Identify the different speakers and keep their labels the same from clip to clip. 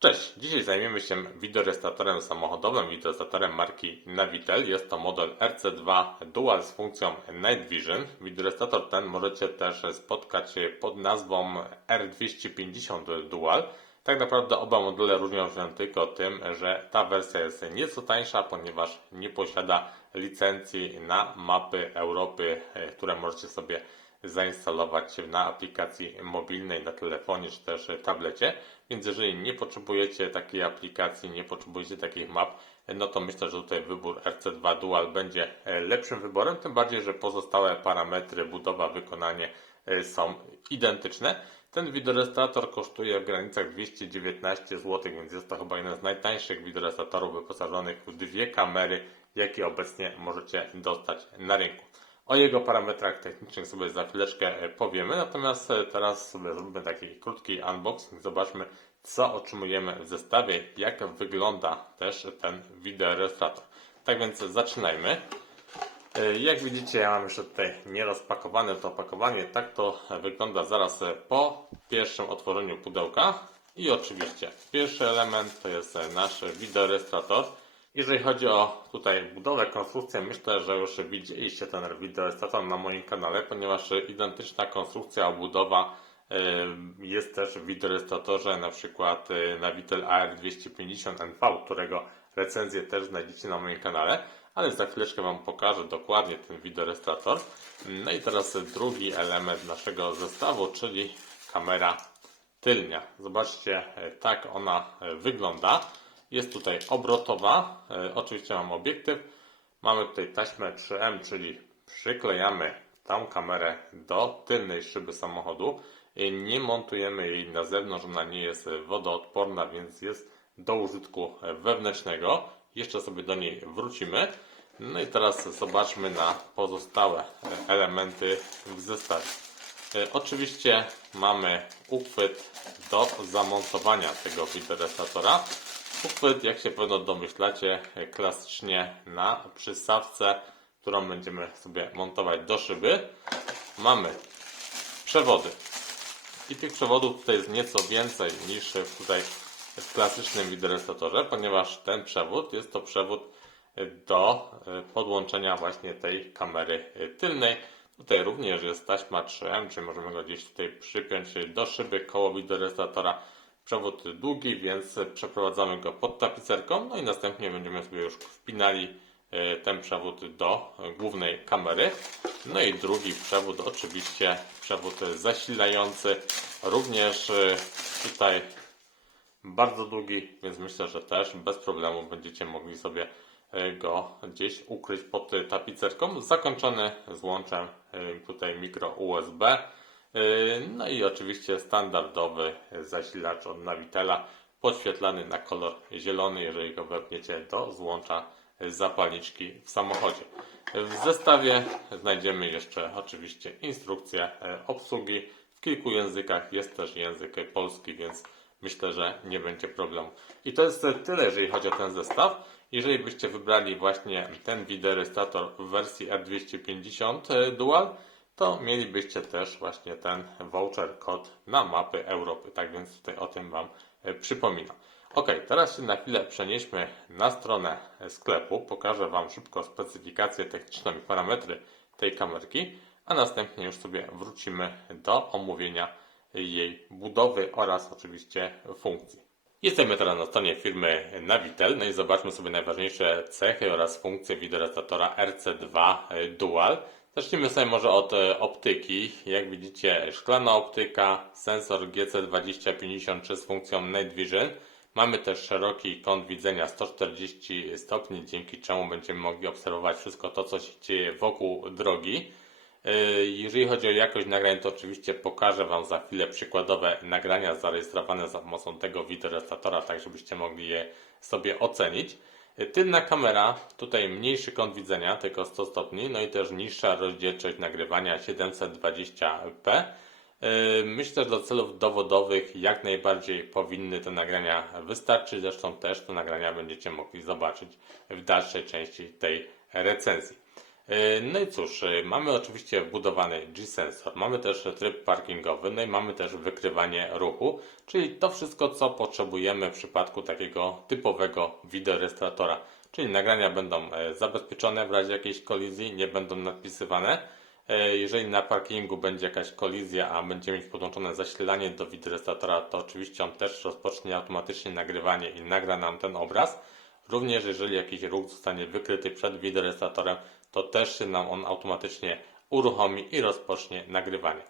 Speaker 1: Cześć, dzisiaj zajmiemy się wideorestatorem samochodowym, wideorestatorem marki Navitel. Jest to model RC2 Dual z funkcją Night Vision. Wideorestator ten możecie też spotkać pod nazwą R250 Dual. Tak naprawdę oba modele różnią się tylko tym, że ta wersja jest nieco tańsza, ponieważ nie posiada licencji na mapy Europy, e, które możecie sobie zainstalować na aplikacji mobilnej, na telefonie czy też tablecie. Więc jeżeli nie potrzebujecie takiej aplikacji, nie potrzebujecie takich map, no to myślę, że tutaj wybór RC2 Dual będzie e, lepszym wyborem, tym bardziej, że pozostałe parametry, budowa, wykonanie e, są identyczne. Ten wideorestator kosztuje w granicach 219 zł, więc jest to chyba jeden z najtańszych wideorestatorów wyposażonych w dwie kamery, jakie obecnie możecie dostać na rynku. O jego parametrach technicznych sobie za chwileczkę e, powiemy, natomiast e, teraz sobie zrobimy taki krótki unboxing. Zobaczmy, co otrzymujemy w zestawie, jak wygląda też ten wideorejestrator. Tak więc zaczynajmy. E, Jak widzicie, ja mam jeszcze tutaj nierozpakowane to opakowanie. Tak to wygląda zaraz po pierwszym otworzeniu pudełka. I oczywiście pierwszy element to jest nasz wideorejestrator. Jeżeli chodzi o tutaj budowę, konstrukcję, myślę, że już widzieliście ten wideorejestrator na moim kanale, ponieważ identyczna konstrukcja, obudowa y, jest też w wideorejestratorze na przykład y, na Vitel AR250NV, którego recenzję też znajdziecie na moim kanale, ale za chwileczkę Wam pokażę dokładnie ten wideorejestrator. No i teraz drugi element naszego zestawu, czyli kamera tylnia. Zobaczcie, y, tak ona wygląda. Jest tutaj obrotowa. E, oczywiście mam obiektyw. Mamy tutaj taśmę 3M, czyli przyklejamy tą kamerę do tylnej szyby samochodu. Nie montujemy jej na zewnątrz, ona nie jest wodoodporna, więc jest do użytku wewnętrznego. Jeszcze sobie do niej wrócimy. No i teraz zobaczmy na pozostałe elementy w zestawie. E, oczywiście mamy uchwyt do zamontowania tego wideorestatora. Uchwyt, jak się pewno domyślacie, klasycznie na przystawce, którą będziemy sobie montować do szyby. Mamy przewody. I tych przewodów tutaj jest nieco więcej niż tutaj w klasycznym wideorestatorze, ponieważ ten przewód jest to przewód do podłączenia właśnie tej kamery tylnej. Tutaj również jest taśma 3M, czyli możemy go gdzieś tutaj przypiąć do szyby koło wideorestatora przewód długi, więc przeprowadzamy go pod tapicerką, no i następnie będziemy sobie już wpinali e, ten przewód do głównej kamery. No i drugi przewód, oczywiście przewód zasilający, również e, tutaj bardzo długi, więc myślę, że też bez problemu będziecie mogli sobie e, go gdzieś ukryć pod tapicerką. Zakończony złączem tutaj mikro USB. Yy, no i oczywiście standardowy zasilacz od Navitela, podświetlany na kolor zielony, jeżeli go wepniecie do złącza zapalniczki w samochodzie. W zestawie znajdziemy jeszcze oczywiście instrukcję e, obsługi w kilku językach. Jest też język polski, więc myślę, że nie będzie problemu. I to jest tyle, jeżeli chodzi o ten zestaw. Jeżeli byście wybrali właśnie ten wideorejestrator w wersji R250 Dual, to mielibyście też właśnie ten voucher kod na mapy Europy. Tak więc tutaj o tym Wam e, przypominam. Ok, teraz się na chwilę przenieśmy na stronę sklepu. Pokażę Wam szybko specyfikację techniczną i parametry tej kamerki, a następnie już sobie wrócimy do omówienia jej budowy oraz oczywiście funkcji. Jesteśmy teraz na stronie firmy Navitel, no i zobaczmy sobie najważniejsze cechy oraz funkcje wideorestatora RC2 Dual. Zacznijmy sobie może od e, optyki. Jak widzicie, szklana optyka, sensor GC2053 z funkcją Night Vision. Mamy też szeroki kąt widzenia 140 stopni, dzięki czemu będziemy mogli obserwować wszystko to, co się dzieje wokół drogi. E, jeżeli chodzi o jakość nagrań, to oczywiście pokażę Wam za chwilę przykładowe nagrania zarejestrowane za pomocą tego wideorestatora, tak żebyście mogli je sobie ocenić. Tylna kamera, tutaj mniejszy kąt widzenia, tylko 100 stopni, no i też niższa rozdzielczość nagrywania 720p. Yy, myślę, że do celów dowodowych jak najbardziej powinny te nagrania wystarczyć. Zresztą też te nagrania będziecie mogli zobaczyć w dalszej części tej recenzji. Yy, No i cóż, yy, mamy oczywiście wbudowany G-sensor, mamy też tryb parkingowy, no i mamy też wykrywanie ruchu, czyli to wszystko, co potrzebujemy w przypadku takiego typowego wideorejestratora. Czyli nagrania będą e, zabezpieczone w razie jakiejś kolizji, nie będą nadpisywane. E, Jeżeli na parkingu będzie jakaś kolizja, a będziemy mieć podłączone zasilanie do wideorejestratora, to oczywiście on też rozpocznie automatycznie nagrywanie i nagra nam ten obraz. Również jeżeli jakiś ruch zostanie wykryty przed wideorejestratorem, to też się nam on automatycznie uruchomi i rozpocznie nagrywanie.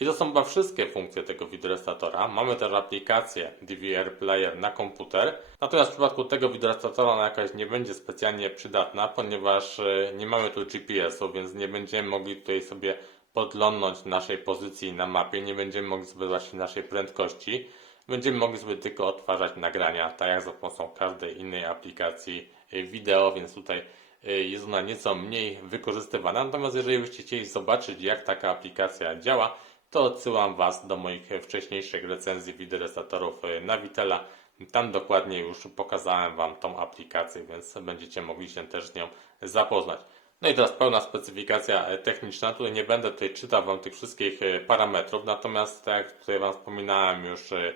Speaker 1: I to są chyba wszystkie funkcje tego wideorejestratora. Mamy też aplikację DVR Player na komputer. Natomiast w przypadku tego wideorejestratora ona jakaś nie będzie specjalnie przydatna, ponieważ e, nie mamy tu GPS-u, więc nie będziemy mogli tutaj sobie podglądnąć naszej pozycji na mapie, nie będziemy mogli sobie zobaczyć naszej prędkości. Będziemy mogli sobie tylko odtwarzać nagrania, tak jak za pomocą każdej innej aplikacji e, wideo, więc tutaj jest ona nieco mniej wykorzystywana. Natomiast jeżeli byście chcieli zobaczyć, jak taka aplikacja działa, to odsyłam Was do moich wcześniejszych recenzji wideorejestratorów e, Navitela. Tam dokładnie już pokazałem Wam tą aplikację, więc będziecie mogli się też z nią zapoznać. No i teraz pełna specyfikacja e, techniczna. Tutaj nie będę tutaj czytał Wam tych wszystkich e, parametrów, natomiast tak jak tutaj Wam wspominałem już, e,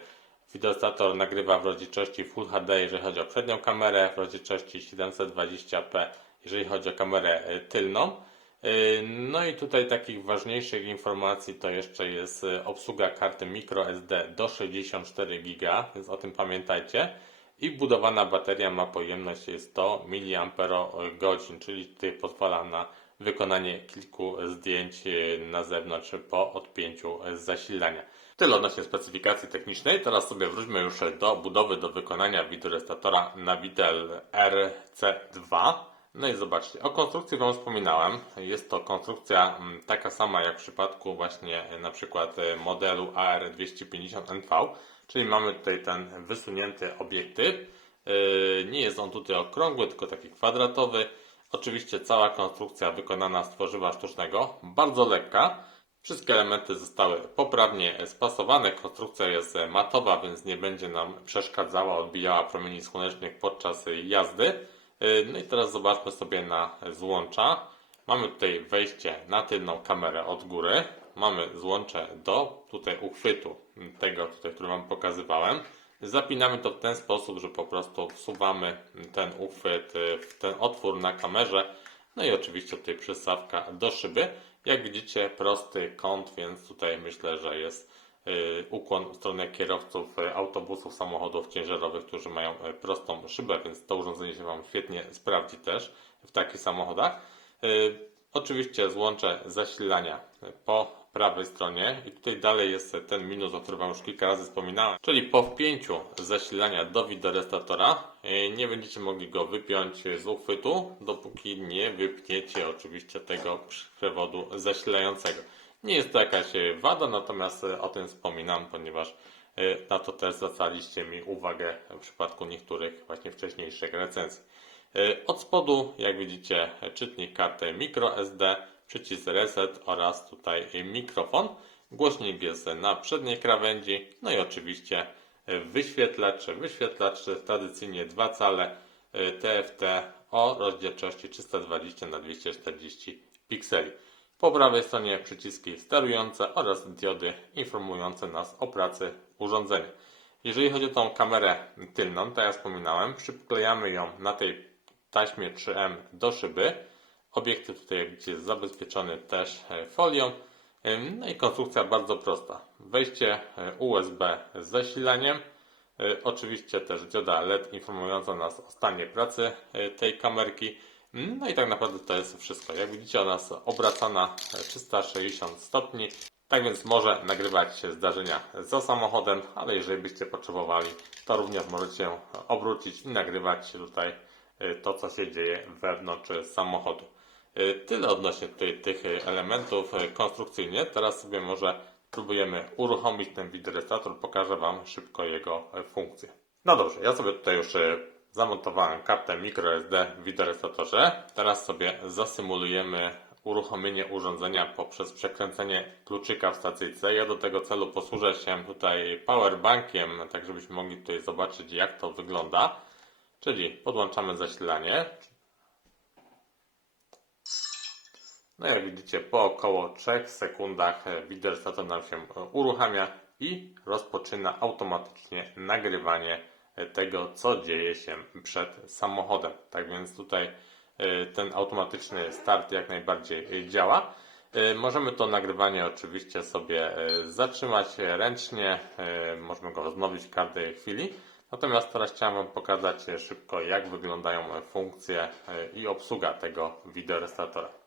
Speaker 1: wideorejestrator nagrywa w rozdzielczości Full HD, jeżeli chodzi o przednią kamerę, w rozdzielczości 720p, jeżeli chodzi o kamerę e, tylną. Yy, No i tutaj takich ważniejszych informacji to jeszcze jest y, obsługa karty microSD do 64 GB, więc o tym pamiętajcie. I budowana bateria ma pojemność 100 mAh, czyli tutaj pozwala na wykonanie kilku zdjęć na zewnątrz po odpięciu zasilania. Tyle odnośnie specyfikacji technicznej. Teraz sobie wróćmy już do budowy do wykonania wideorejestratora Navitel RC2. No i zobaczcie, o konstrukcji Wam wspominałem. Jest to konstrukcja mm, taka sama jak w przypadku właśnie e, na przykład e, modelu AR250NV, czyli mamy tutaj ten wysunięty obiektyw. Yy, Nie jest on tutaj okrągły, tylko taki kwadratowy. Oczywiście cała konstrukcja wykonana z tworzywa sztucznego, bardzo lekka. Wszystkie elementy zostały poprawnie spasowane. Konstrukcja jest matowa, więc nie będzie nam przeszkadzała, odbijała promieni słonecznych podczas jazdy. Yy, No i teraz zobaczmy sobie na złącza. Mamy tutaj wejście na tylną kamerę od góry. Mamy złącze do tutaj uchwytu tego, tutaj, który Wam pokazywałem. Zapinamy to w ten sposób, że po prostu wsuwamy ten uchwyt y, w ten otwór na kamerze. No i oczywiście tutaj przystawka do szyby. Jak widzicie prosty kąt, więc tutaj myślę, że jest ukłon w stronę kierowców y, autobusów, samochodów ciężarowych, którzy mają y, prostą szybę, więc to urządzenie się Wam świetnie sprawdzi też w takich samochodach. Y, Oczywiście złącze zasilania po prawej stronie i tutaj dalej jest ten minus, o którym Wam już kilka razy wspominałem, czyli po wpięciu zasilania do wideorejestratora y, nie będziecie mogli go wypiąć z uchwytu, dopóki nie wypniecie oczywiście tego przewodu zasilającego. Nie jest to jakaś y, wada, natomiast y, o tym wspominam, ponieważ y, na to też zwracaliście mi uwagę w przypadku niektórych właśnie wcześniejszych recenzji. Od spodu, jak widzicie, czytnik karty microSD, przycisk reset oraz tutaj mikrofon. Głośnik jest na przedniej krawędzi, no i oczywiście wyświetlacz. Wyświetlacz tradycyjnie 2 cale TFT o rozdzielczości 320 na 240 pikseli. Po prawej stronie przyciski sterujące oraz diody informujące nas o pracy urządzenia. Jeżeli chodzi o tą kamerę tylną, tak jak wspominałem, przyklejamy ją na tej taśmie 3M do szyby. Obiektyw tutaj jest zabezpieczony też e, folią. No i konstrukcja bardzo prosta. Wejście e, USB z zasilaniem. E, Oczywiście też dioda LED informująca nas o stanie pracy tej kamerki. No i tak naprawdę to jest wszystko. Jak widzicie ona jest obracana e, 360 stopni. Tak więc może nagrywać się zdarzenia za samochodem, ale jeżeli byście potrzebowali, to również możecie obrócić i nagrywać tutaj y, to, co się dzieje wewnątrz samochodu. Y, Tyle odnośnie tutaj tych elementów konstrukcyjnie. Teraz sobie może próbujemy uruchomić ten wideorejestrator. Pokażę Wam szybko jego funkcję. No dobrze, ja sobie tutaj już zamontowałem kartę microSD w wideorejestratorze. Teraz sobie zasymulujemy uruchomienie urządzenia poprzez przekręcenie kluczyka w stacyjce. Ja do tego celu posłużę się tutaj powerbankiem, tak żebyśmy mogli tutaj zobaczyć jak to wygląda. Czyli podłączamy zasilanie. No jak widzicie, po około 3 sekundach wideorejestrator nam się uruchamia i rozpoczyna automatycznie nagrywanie tego, co dzieje się przed samochodem. Tak więc tutaj e, ten automatyczny start jak najbardziej działa. E, Możemy to nagrywanie oczywiście sobie e, zatrzymać ręcznie, możemy go wznowić w każdej chwili. Natomiast teraz chciałem Wam pokazać szybko, jak wyglądają funkcje i obsługa tego wideorejestratora.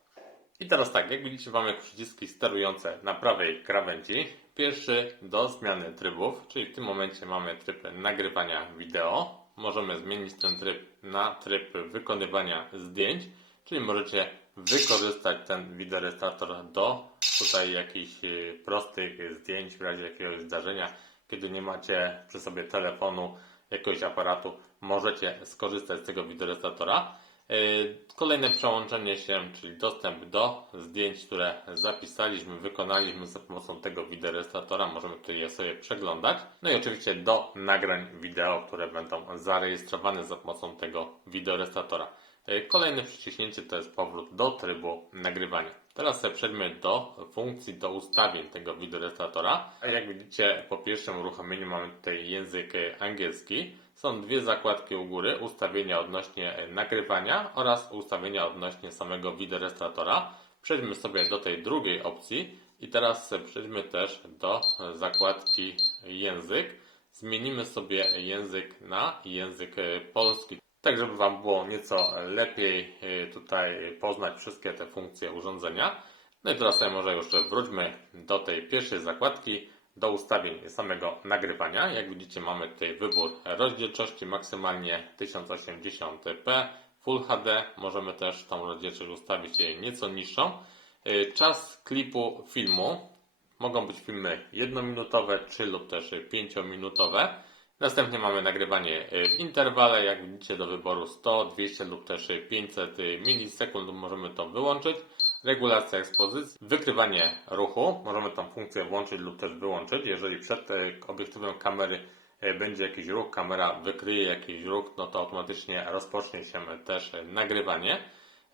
Speaker 1: I teraz tak, jak widzicie mamy przyciski sterujące na prawej krawędzi. Pierwszy do zmiany trybów, czyli w tym momencie mamy tryb nagrywania wideo. Możemy zmienić ten tryb na tryb wykonywania zdjęć, czyli możecie wykorzystać ten wideorejestrator do tutaj jakichś y, prostych zdjęć w razie jakiegoś zdarzenia, kiedy nie macie przy sobie telefonu, jakiegoś aparatu, możecie skorzystać z tego wideorejestratora. Yy, Kolejne przełączenie się, czyli dostęp do zdjęć, które zapisaliśmy, wykonaliśmy za pomocą tego wideorejestratora. Możemy tutaj je sobie przeglądać. No i oczywiście do nagrań wideo, które będą zarejestrowane za pomocą tego wideorejestratora. Yy, Kolejne przyciśnięcie to jest powrót do trybu nagrywania. Teraz sobie przejdźmy do funkcji, do ustawień tego wideorejestratora. A jak widzicie, po pierwszym uruchomieniu mamy tutaj język angielski. Są dwie zakładki u góry, ustawienia odnośnie nagrywania oraz ustawienia odnośnie samego wideorejestratora. Przejdźmy sobie do tej drugiej opcji i teraz przejdźmy też do zakładki język. Zmienimy sobie język na język polski. Tak, żeby Wam było nieco lepiej e, tutaj poznać wszystkie te funkcje urządzenia. No i teraz sobie może już wróćmy do tej pierwszej zakładki, do ustawień samego nagrywania. Jak widzicie mamy tutaj wybór rozdzielczości maksymalnie 1080p, Full HD. Możemy też tą rozdzielczość ustawić nieco niższą. E, Czas klipu filmu. Mogą być filmy jednominutowe, 3 lub też 5-minutowe. Następnie mamy nagrywanie e, w interwale, jak widzicie do wyboru 100, 200 lub też 500 milisekund możemy to wyłączyć. Regulacja ekspozycji, wykrywanie ruchu, możemy tą funkcję włączyć lub też wyłączyć. Jeżeli przed e, obiektywem kamery e, będzie jakiś ruch, kamera wykryje jakiś ruch, no to automatycznie rozpocznie się też nagrywanie.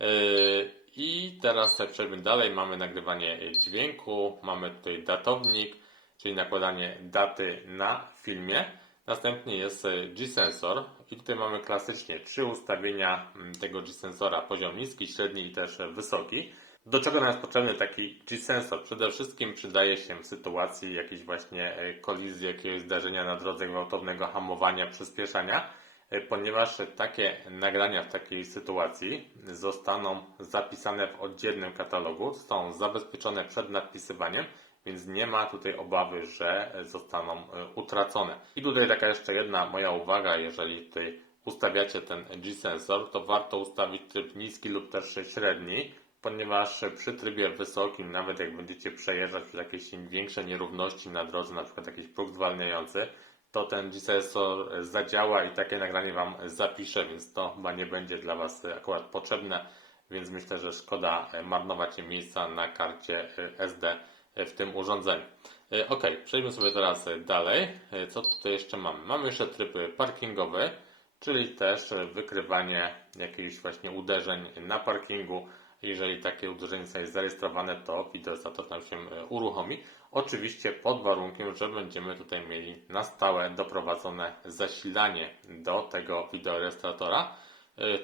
Speaker 1: E, I teraz przejdźmy dalej, mamy nagrywanie dźwięku, mamy tutaj datownik, czyli nakładanie daty na filmie. Następnie jest e, G-sensor i tutaj mamy klasycznie trzy ustawienia mm, tego G-sensora, poziom niski, średni i też e, wysoki. Do czego nam jest potrzebny taki G-sensor? Przede wszystkim przydaje się w sytuacji jakiejś właśnie e, kolizji, jakiegoś zdarzenia na drodze gwałtownego hamowania, przyspieszania, ponieważ takie nagrania w takiej sytuacji zostaną zapisane w oddzielnym katalogu, są zabezpieczone przed nadpisywaniem, więc nie ma tutaj obawy, że zostaną e, utracone. I tutaj taka jeszcze jedna moja uwaga, jeżeli tutaj ustawiacie ten G-sensor, to warto ustawić tryb niski lub też średni, ponieważ przy trybie wysokim, nawet jak będziecie przejeżdżać przez jakieś większe nierówności na drodze, na przykład jakiś próg zwalniający, to ten G-sensor zadziała i takie nagranie Wam zapisze, więc to chyba nie będzie dla Was akurat potrzebne, więc myślę, że szkoda marnować miejsca na karcie SD w tym urządzeniu. E, Ok, przejdźmy sobie teraz dalej. E, Co tutaj jeszcze mamy? Mamy jeszcze tryb parkingowy, czyli też wykrywanie jakichś właśnie uderzeń na parkingu. Jeżeli takie uderzenie zostaje zarejestrowane, to wideorejestrator nam się e, uruchomi. Oczywiście pod warunkiem, że będziemy tutaj mieli na stałe doprowadzone zasilanie do tego wideorejestratora.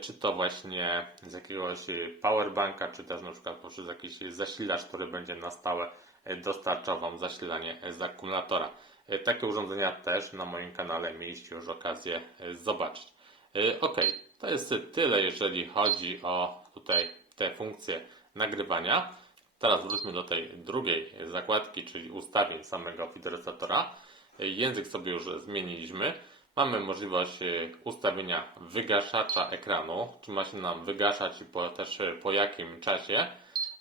Speaker 1: Czy to właśnie z jakiegoś powerbanka, czy też na przykład poprzez jakiś zasilacz, który będzie na stałe dostarczał Wam zasilanie z akumulatora. E, Takie urządzenia też na moim kanale mieliście już okazję e, zobaczyć. E, Ok, to jest tyle, jeżeli chodzi o tutaj te funkcje nagrywania. Teraz wróćmy do tej drugiej zakładki, czyli ustawień samego wideorejestratora. E, Język sobie już zmieniliśmy. Mamy możliwość ustawienia wygaszacza ekranu, czy ma się nam wygaszać i po, też po jakim czasie.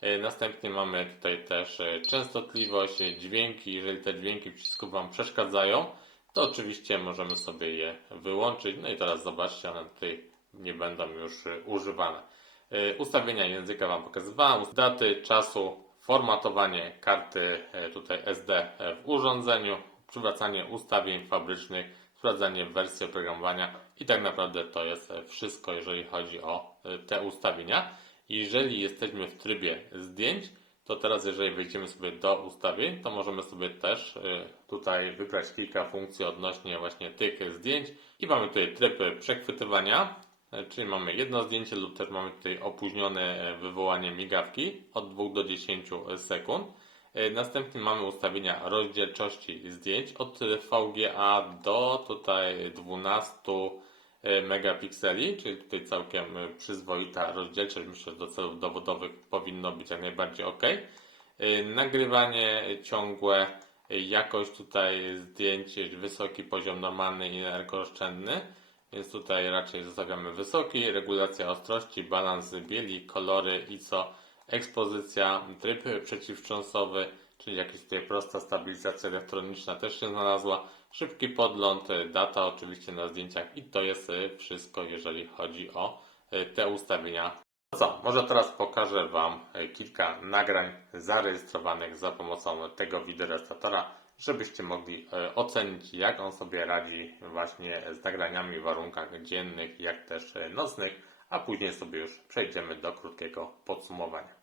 Speaker 1: E, Następnie mamy tutaj też e, częstotliwość, e, dźwięki. Jeżeli te dźwięki przycisków Wam przeszkadzają, to oczywiście możemy sobie je wyłączyć. No i teraz zobaczcie, one tutaj nie będą już używane. Ustawienia języka Wam pokazywałem, daty, czasu, formatowanie karty tutaj SD w urządzeniu, przywracanie ustawień fabrycznych, sprawdzanie wersji oprogramowania i tak naprawdę to jest wszystko, jeżeli chodzi o te ustawienia. Jeżeli jesteśmy w trybie zdjęć, to teraz jeżeli wejdziemy sobie do ustawień, to możemy sobie też y, tutaj wybrać kilka funkcji odnośnie właśnie tych zdjęć i mamy tutaj tryb przechwytywania, y, czyli mamy jedno zdjęcie lub też mamy tutaj opóźnione y, wywołanie migawki od 2 do 10 sekund. Następnie mamy ustawienia rozdzielczości zdjęć od VGA do tutaj 12 e, megapikseli, czyli tutaj całkiem e, przyzwoita rozdzielczość. Myślę, że do celów dowodowych powinno być jak najbardziej ok. E, Nagrywanie ciągłe, e, jakość tutaj zdjęć, wysoki poziom normalny i energooszczędny. Więc tutaj raczej zostawiamy wysoki, regulacja ostrości, balans bieli, kolory, ISO, ekspozycja, tryb przeciwwstrząsowy, czyli jakaś tutaj prosta stabilizacja elektroniczna też się znalazła, szybki podgląd, e, data oczywiście na zdjęciach i to jest e, wszystko, jeżeli chodzi o e, te ustawienia. No co, może teraz pokażę Wam kilka nagrań zarejestrowanych za pomocą tego wideorestatora, żebyście mogli ocenić, jak on sobie radzi właśnie z nagraniami w warunkach dziennych, jak też nocnych, a później sobie już przejdziemy do krótkiego podsumowania.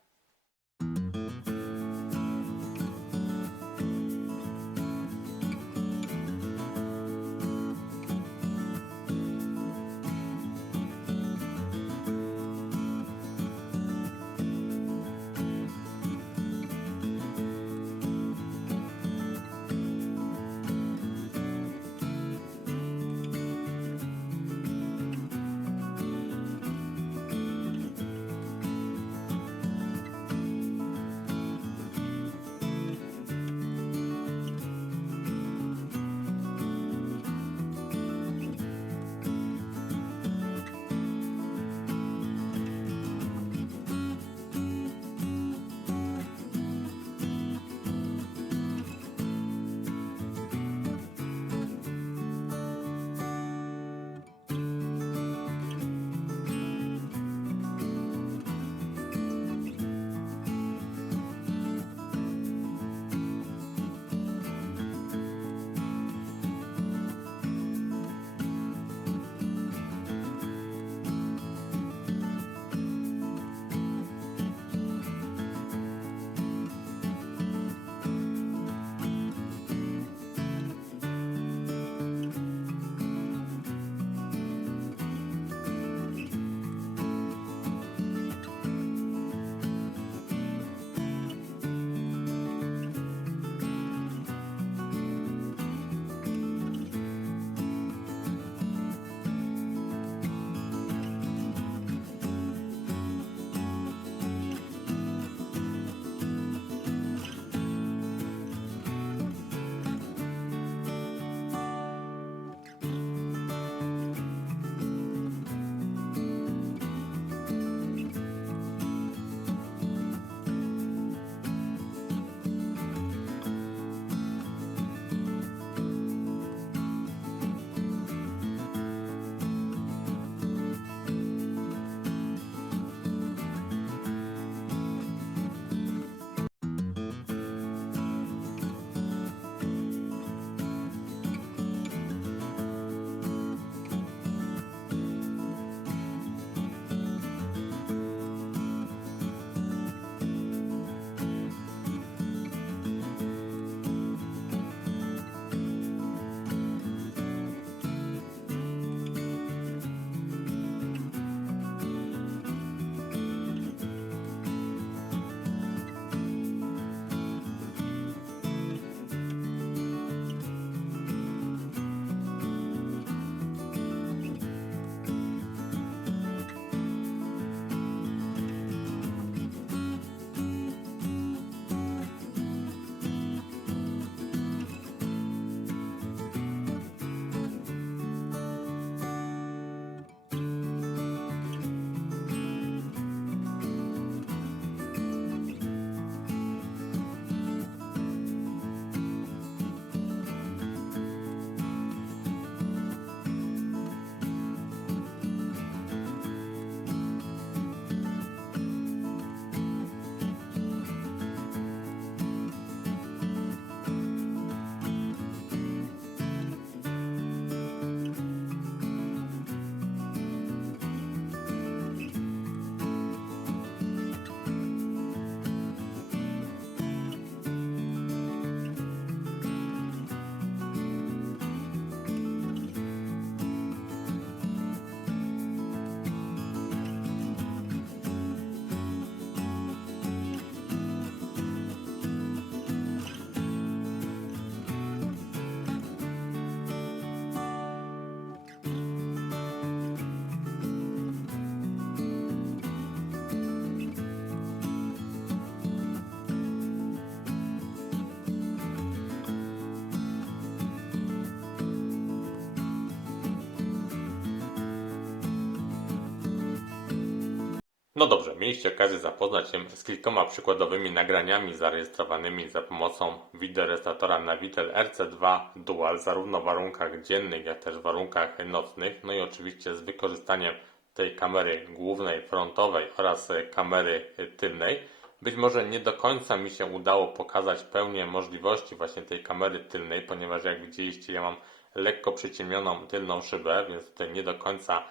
Speaker 1: No dobrze, mieliście okazję zapoznać się z kilkoma przykładowymi nagraniami zarejestrowanymi za pomocą wideorestauratora Navitel RC2 Dual, zarówno w warunkach dziennych, jak też w warunkach nocnych, no i oczywiście z wykorzystaniem tej kamery głównej, frontowej oraz kamery tylnej. Być może nie do końca mi się udało pokazać pełnię możliwości właśnie tej kamery tylnej, ponieważ jak widzieliście ja mam lekko przyciemnioną tylną szybę, więc tutaj nie do końca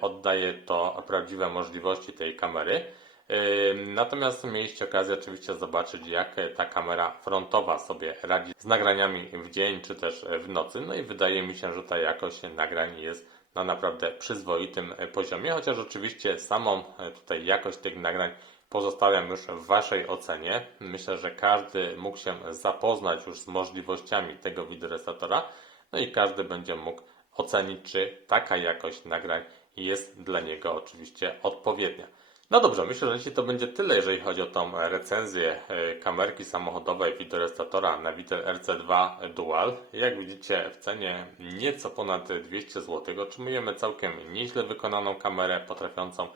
Speaker 1: oddaje to prawdziwe możliwości tej kamery. E, Natomiast mieliście okazję oczywiście zobaczyć, jak ta kamera frontowa sobie radzi z nagraniami w dzień czy też w nocy. No i wydaje mi się, że ta jakość nagrań jest na naprawdę przyzwoitym poziomie, chociaż oczywiście samą e, tutaj jakość tych nagrań pozostawiam już w Waszej ocenie. Myślę, że każdy mógł się zapoznać już z możliwościami tego wideorestauratora, no i każdy będzie mógł ocenić, czy taka jakość nagrań jest dla niego oczywiście odpowiednia. No dobrze, myślę, że to będzie tyle, jeżeli chodzi o tą recenzję e, kamerki samochodowej wideorestauratora Navitel RC2 Dual. Jak widzicie w cenie nieco ponad 200 zł. Otrzymujemy całkiem nieźle wykonaną kamerę, potrafiącą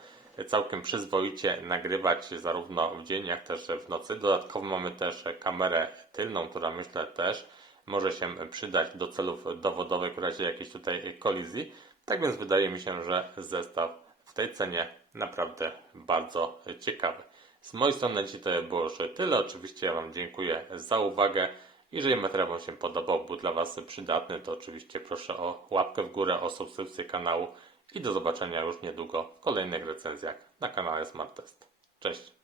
Speaker 1: całkiem przyzwoicie nagrywać zarówno w dzień, jak też w nocy. Dodatkowo mamy też kamerę tylną, która myślę też może się przydać do celów dowodowych w razie jakiejś tutaj kolizji. Tak więc wydaje mi się, że zestaw w tej cenie naprawdę bardzo ciekawy. Z mojej strony dzisiaj to było już tyle. Oczywiście ja Wam dziękuję za uwagę. Jeżeli materiał Wam się podobał, był dla Was przydatny, to oczywiście proszę o łapkę w górę, o subskrypcję kanału i do zobaczenia już niedługo w kolejnych recenzjach na kanale Smart Test. Cześć!